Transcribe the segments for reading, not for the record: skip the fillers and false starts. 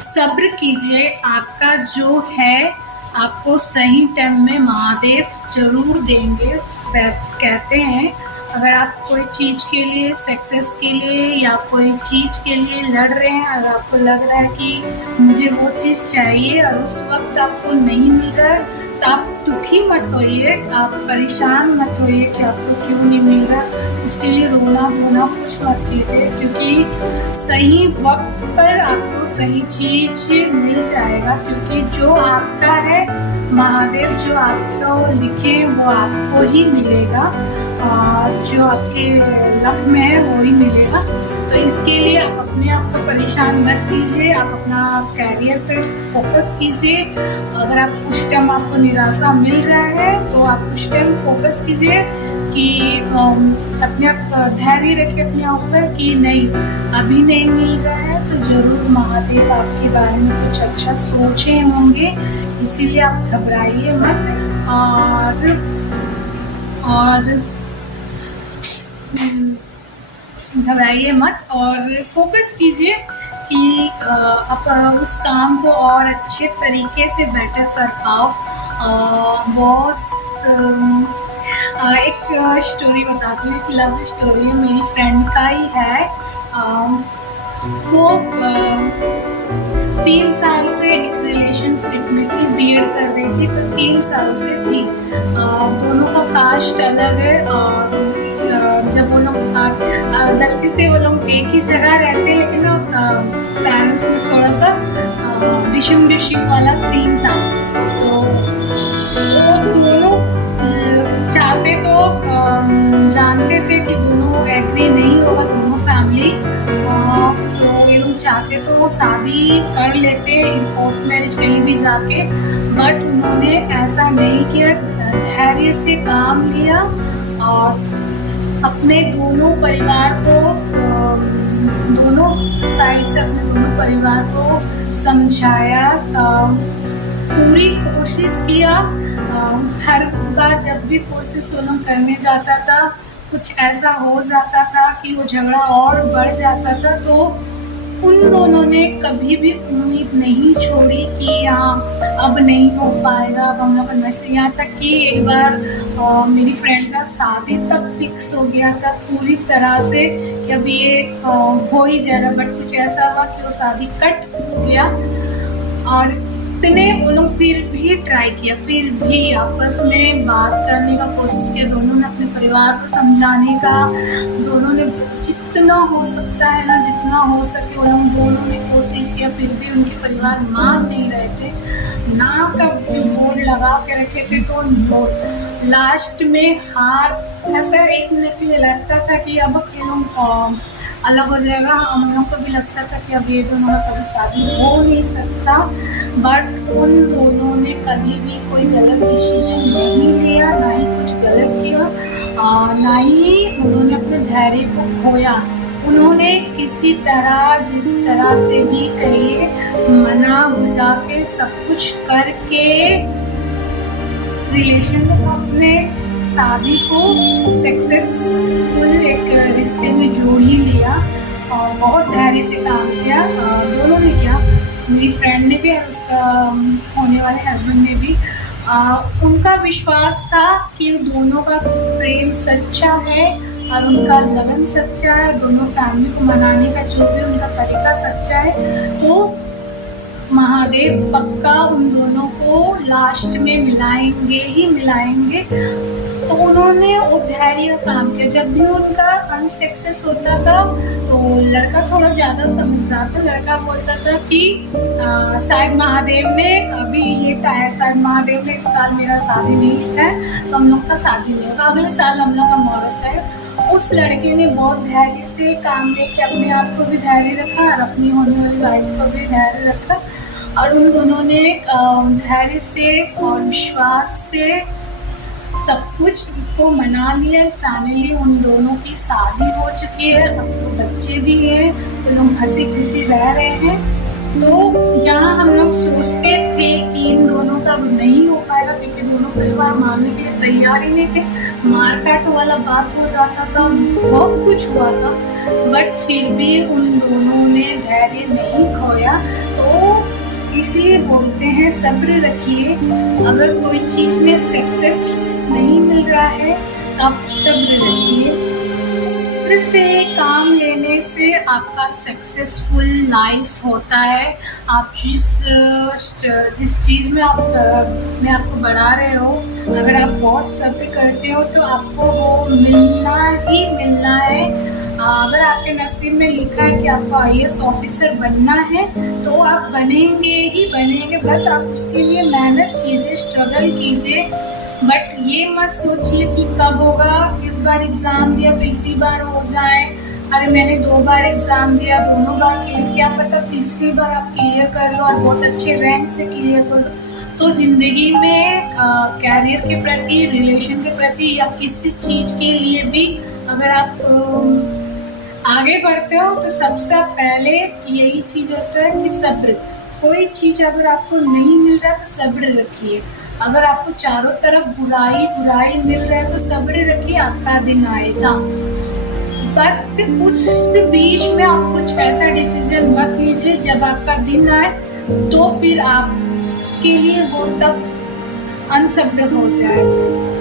सब्र कीजिए, आपका जो है आपको सही टाइम में महादेव ज़रूर देंगे। कहते हैं अगर आप कोई चीज़ के लिए, सक्सेस के लिए या कोई चीज़ के लिए लड़ रहे हैं, अगर आपको लग रहा है कि मुझे वो चीज़ चाहिए और उस वक्त आपको नहीं मिल रहा है, तो आप दुखी मत होइए, आप परेशान मत होइए कि आपको क्यों नहीं मिल रहा। उसके लिए रोना धोना कुछ मत कीजिए, क्योंकि सही वक्त पर आपको सही चीज़ मिल जाएगा। क्योंकि जो आपका है, महादेव जो आपको लिखे वो आपको ही मिलेगा, और जो आपके लक में है वो ही मिलेगा। तो इसके लिए आप अपने आप को परेशान मत कीजिए, आप अपना कैरियर पे फोकस कीजिए। अगर आप कुछ टाइम आपको निराशा मिल रहा है तो आप कुछ टाइम फोकस कीजिए कि अपने आप धैर्य रखिए अपने ऊपर कि नहीं, अभी नहीं मिल रहा है तो ज़रूर महादेव आपके बारे में कुछ अच्छा सोचे होंगे। इसीलिए आप घबराइए मत और घबराइए मत और फोकस कीजिए कि आप उस काम को और अच्छे तरीके से बेटर कर पाओ। एक स्टोरी बताती हूँ, एक लव स्टोरी मेरी फ्रेंड का ही है। वो 3 साल से एक रिलेशनशिप में थी, बीएड कर रही थी, तो 3 साल से थी। दोनों का कास्ट अलग है, और जब वो लोग गलती से वो लोग एक ही जगह रहते हैं, लेकिन पेरेंट्स में थोड़ा सा विषम वाला सीन था। तो वो दोनों चाहते तो जानते थे कि दोनों एग्री नहीं होगा, दोनों फैमिली, तो ये लोग चाहते तो वो शादी कर लेते कोर्ट मैरिज कहीं भी जाके, बट उन्होंने ऐसा नहीं किया। धैर्य से काम लिया और अपने दोनों परिवार को, दोनों साइड से अपने दोनों परिवार को समझाया, पूरी कोशिश किया। हर बार जब भी कोशिश वो लोग करने जाता था, कुछ ऐसा हो जाता था कि वो झगड़ा और बढ़ जाता था। तो उन दोनों ने कभी भी उम्मीद नहीं छोड़ी कि हाँ अब नहीं हो पाएगा, अब हम लोग नशे, यहाँ तक कि एक बार मेरी फ्रेंड का शादी तक फिक्स हो गया था पूरी तरह से कि अब ये हो ही जाएगा, बट कुछ ऐसा हुआ कि वो शादी कट गया। और इतने वो लोग फिर भी ट्राई किया, फिर भी आपस में बात करने का कोशिश किया, दोनों ने अपने परिवार को समझाने का, दोनों ने जितना हो सकता है ना, जितना हो सके वो लोग दोनों ने कोशिश किया, फिर भी उनके परिवार मान नहीं रहे थे। ना का बोर्ड लगा के रखे थे, तो लास्ट में हार, ऐसा एक मिनट के लिए लगता था कि अब ये लोग अलग हो जाएगा। हम लोग को भी लगता था कि अब ये दोनों का कभी शादी हो नहीं सकता, बट उन दोनों ने कभी भी कोई गलत डिसीजन नहीं लिया, ना ही कुछ गलत किया, ना ही उन्होंने अपने धैर्य को खोया। उन्होंने किसी तरह, जिस तरह से भी कहिए, मना बुझा के सब कुछ करके रिलेशन में अपने शादी को सक्सेसफुल एक रिश्ते में जोड़ ही लिया, और बहुत धैर्य से काम किया। दोनों ने किया, मेरी फ्रेंड ने भी और उसका होने वाले हस्बैंड ने भी। उनका विश्वास था कि दोनों का प्रेम सच्चा है और उनका लगन सच्चा है, दोनों फैमिली को मनाने का जो भी उनका तरीका सच्चा है। तो महादेव पक्का उन दोनों को लास्ट में मिलाएंगे ही मिलाएंगे। तो उन्होंने वो धैर्य काम किया। जब भी उनका अनसक्सेस होता था तो लड़का थोड़ा ज़्यादा समझदार था, लड़का बोलता था कि शायद महादेव ने अभी ये शायद महादेव ने इस साल मेरा शादी नहीं लिखा है, तो हम लोग का शादी नहीं होगा, अगले साल हम लोग का मुहूर्त है। उस लड़के ने बहुत धैर्य से काम लेके अपने आप को भी धैर्य रखा और अपनी होने वाली वाइफ को भी धैर्य रखा, और उन दोनों ने धैर्य से और विश्वास से सब कुछ को मना लिया। फाइनली उन दोनों की शादी हो चुकी है, अब तो बच्चे भी हैं, तो लोग हंसी खुशी रह रहे हैं। तो जहाँ हम लोग सोचते थे कि इन दोनों का नहीं हो पाएगा, क्योंकि दोनों परिवार मानने के लिए तैयार ही नहीं थे, मारकाट वाला बात हो जाता था, बहुत कुछ हुआ था, बट फिर भी उन दोनों ने धैर्य नहीं खोया। तो इसलिए बोलते हैं सब्र रखिए। अगर कोई चीज़ में सक्सेस नहीं मिल रहा है तो आप सब्र रखिए। सब्र से काम लेने से आपका सक्सेसफुल लाइफ होता है। आप जिस चीज़ में आप अपने आप को बढ़ा रहे हो, अगर आप बहुत सब्र करते हो तो आपको वो मिलना ही मिलना है। अगर आपके नसीब में लिखा है कि आपको आईएएस ऑफिसर बनना है तो आप बनेंगे ही बनेंगे। बस आप उसके लिए मेहनत कीजिए, स्ट्रगल कीजिए। बट ये मत सोचिए कि कब होगा, इस बार एग्ज़ाम दिया तो इसी बार हो जाए। अरे मैंने 2 बार एग्ज़ाम दिया, दोनों बार क्लियर किया, पता तीसरी बार आप क्लियर कर लो और बहुत अच्छे रैंक से क्लियर कर लो। तो ज़िंदगी में कैरियर के प्रति, रिलेशन के प्रति या किसी चीज़ के लिए भी अगर आप आगे बढ़ते हो तो सबसे पहले यही चीज़ होता है कि सब्र। कोई चीज़ अगर आपको नहीं मिल रहा तो सब्र रखिए। अगर आपको चारों तरफ बुराई बुराई मिल रहा है तो सब्र रखिए, आपका दिन आएगा। बट उस बीच में आप कुछ ऐसा डिसीजन मत लीजिए जब आपका दिन आए तो फिर आपके लिए वो तब अनसब्र हो जाए।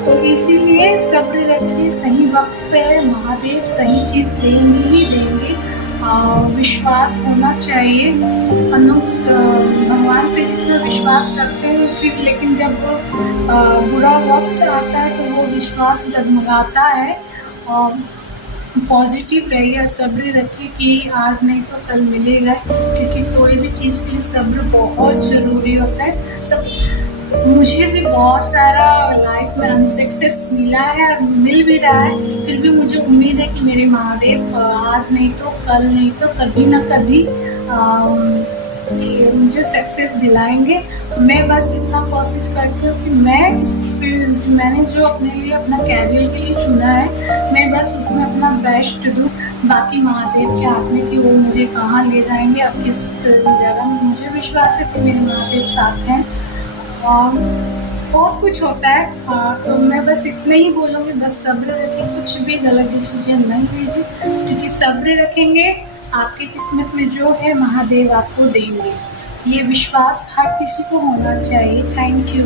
तो इसीलिए सब्र रखिए, सही वक्त पे महादेव सही चीज़ देंगे ही देंगे। विश्वास होना चाहिए। हम लोग भगवान पे जितना विश्वास रखते हैं फिर लेकिन जब बुरा वक्त आता है तो वो विश्वास डगमगाता है। और पॉजिटिव रहिए, सब्र रखिए कि आज नहीं तो कल मिलेगा, क्योंकि कोई भी चीज़ के लिए सब्र बहुत ज़रूरी होता है। सब मुझे भी बहुत सारा लाइफ में अनसक्सेस मिला है और मिल भी रहा है, फिर भी मुझे उम्मीद है कि मेरे महादेव आज नहीं तो कल नहीं तो कभी ना कभी ये मुझे सक्सेस दिलाएंगे। मैं बस इतना कोशिश करती हूँ कि मैं इस फील्ड मैंने जो अपने लिए अपना कैरियर के लिए चुना है मैं बस उसमें अपना बेस्ट दूँ। बाकी महादेव के हाथ में कि वो मुझे कहाँ ले जाएंगे और किस जगह। मुझे विश्वास है कि मेरे महादेव साथ हैं। और बहुत कुछ होता है। तो मैं बस इतना ही बोलूँगी, बस सब्र रखिए, कुछ भी गलत डिसीजन नहीं लीजिए, क्योंकि सब्र रखेंगे आपकी किस्मत में जो है महादेव आपको देंगे। ये विश्वास हर किसी को होना चाहिए। Thank you.